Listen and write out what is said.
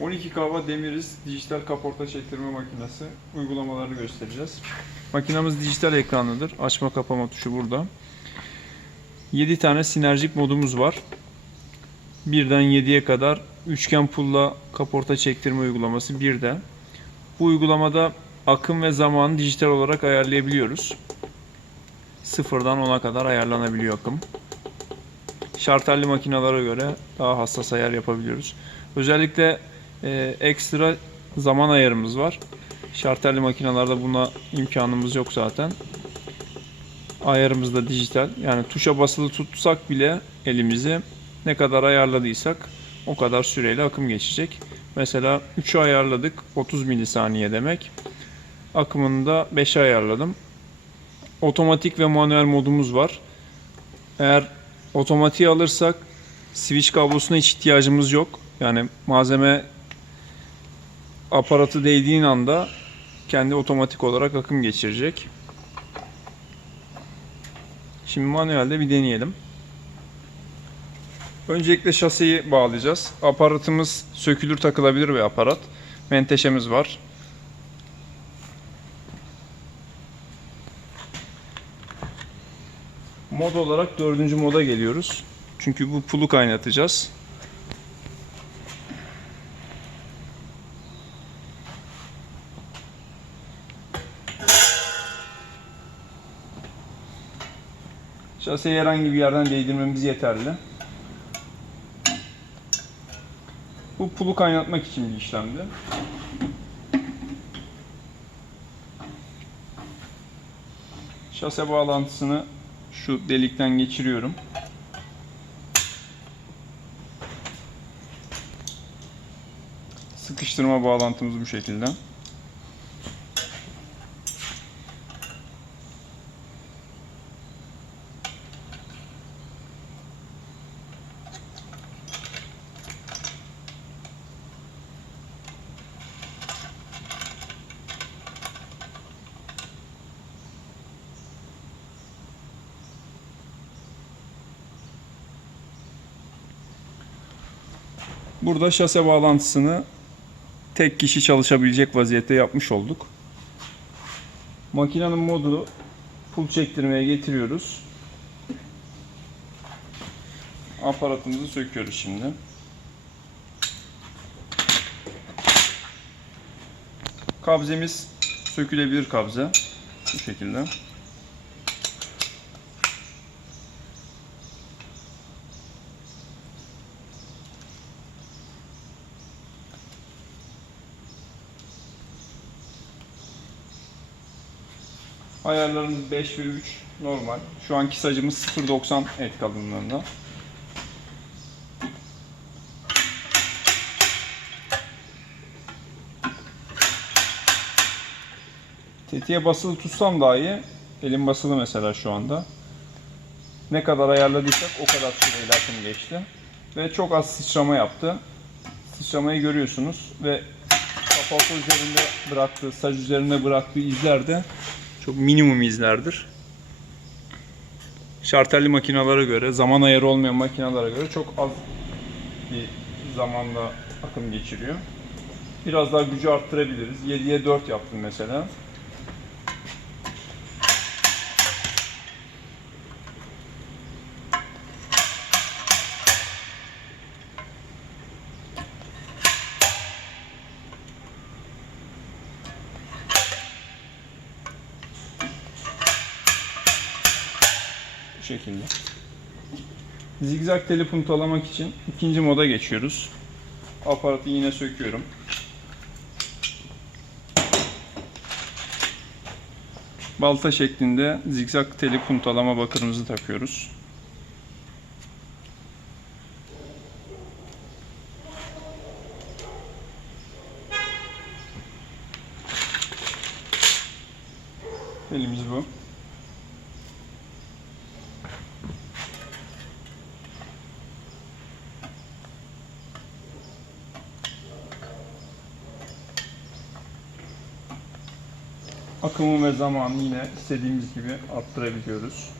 12 kava demiriz dijital kaporta çektirme makinesi uygulamalarını göstereceğiz. Makinamız dijital ekranlıdır. Açma kapama tuşu burada. 7 tane sinerjik modumuz var. Birden 7'ye kadar üçgen pulla kaporta çektirme uygulaması birde. Bu uygulamada akım ve zamanı dijital olarak ayarlayabiliyoruz. Sıfırdan 10'a kadar ayarlanabiliyor akım. Şartelli makinalara göre daha hassas ayar yapabiliyoruz. Özellikle e, ekstra zaman ayarımız var. Şartelli makinalarda buna imkanımız yok zaten. Ayarımız da dijital. Yani tuşa basılı tutsak bile elimizi ne kadar ayarladıysak o kadar süreyle akım geçecek. Mesela 3'ü ayarladık 30 milisaniye demek. Akımını da 5'e ayarladım. Otomatik ve manuel modumuz var. Eğer otomatiği alırsak switch kablosuna hiç ihtiyacımız yok. Yani malzeme aparatı değdiğin anda kendi otomatik olarak akım geçirecek. Şimdi manuelde bir deneyelim. Öncelikle şaseyi bağlayacağız. Aparatımız sökülür takılabilir bir aparat. Menteşemiz var. Mod olarak dördüncü moda geliyoruz. Çünkü bu pulu kaynatacağız. Şaseyi herhangi bir yerden değdirmemiz yeterli. Bu pulu kaynatmak için bir işlemdi. Şase bağlantısını şu delikten geçiriyorum. Sıkıştırma bağlantımız bu şekilde. Burada şase bağlantısını tek kişi çalışabilecek vaziyette yapmış olduk. Makinenin modu pul çektirmeye getiriyoruz. Aparatımızı söküyoruz şimdi. Kabzemiz sökülebilir kabze. Bu şekilde. Ayarlarımız 5 ve 3 normal. Şu anki sacımız 0.90 et kalınlığında. Tetiğe basılı tutsam dahi elim basılı mesela şu anda. Ne kadar ayarladıysak o kadar süreyle akım geçti. Ve çok az sıçrama yaptı. Sıçramayı görüyorsunuz ve kaporta üzerinde bıraktığı, sac üzerinde bıraktığı izler de çok minimum izlerdir. Şartelli makinalara göre, zaman ayarı olmayan makinalara göre çok az bir zamanda akım geçiriyor. Biraz daha gücü arttırabiliriz. 7'ye 4 yaptım mesela. Şekilde. Zigzag teli puntalamak için ikinci moda geçiyoruz. Aparatı yine söküyorum. Balta şeklinde zigzag teli puntalama bakırımızı takıyoruz. Elimiz bu. Akımı ve zamanı yine istediğimiz gibi arttırabiliyoruz.